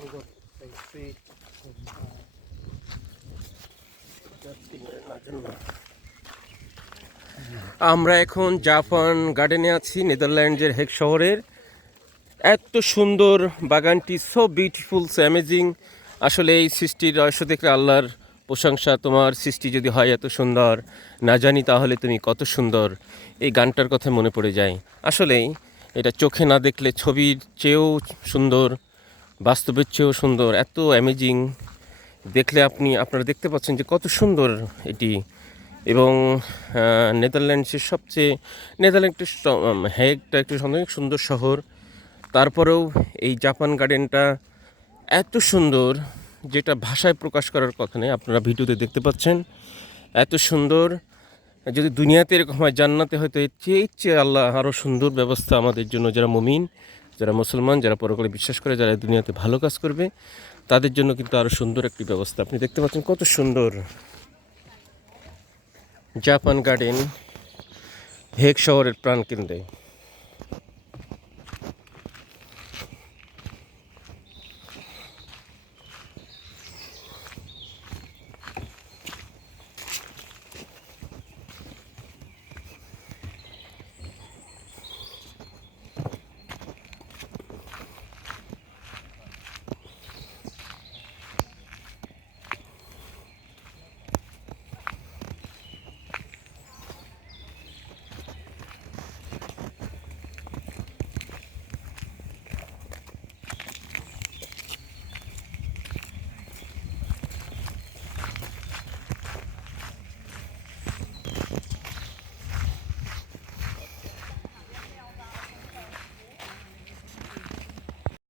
we got like street. আমরা এখন Japan গার্ডেনে আছি, নেদারল্যান্ডসের হেগ শহরের। এত সুন্দর বাগানটি, সো বিউটিফুল, সো অ্যামেজিং। আসলে এই সৃষ্টির রহস্য দেখলে আল্লাহর প্রশংসা। তোমার সৃষ্টি যদি হয় এত সুন্দর, না জানি তাহলে তুমি কত সুন্দর, এই গানটার কথা মনে পড়ে যায়। আসলেই এটা চোখে না দেখলে ছবির চেয়েও সুন্দর, বাস্তবের চেয়েও সুন্দর, এত অ্যামেজিং। দেখলে আপনারা দেখতে পাচ্ছেন যে কত সুন্দর এটি। এবং নেদারল্যান্ডসের সবচেয়ে, নেদারল্যান্ড একটু হেগটা একটু অনেক সুন্দর শহর, তারপরেও এই জাপান গার্ডেনটা এত সুন্দর যেটা ভাষায় প্রকাশ করার কথা নেই। আপনারা ভিডিওতে দেখতে পাচ্ছেন এত সুন্দর। যদি দুনিয়াতে এরকম হয়, জান্নাতে হয়তো এর চেয়ে আল্লাহ আরও সুন্দর ব্যবস্থা আমাদের জন্য, যারা মুমিন, যারা মুসলমান, যারা পরকালে বিশ্বাস করে, যারা দুনিয়াতে ভালো কাজ করবে, তাদের জন্য কিন্তু আরও সুন্দর একটি ব্যবস্থা। আপনি দেখতে পাচ্ছেন কত সুন্দর জাপান গার্ডেন, হেগ শহরের প্রাণকেন্দ্রে।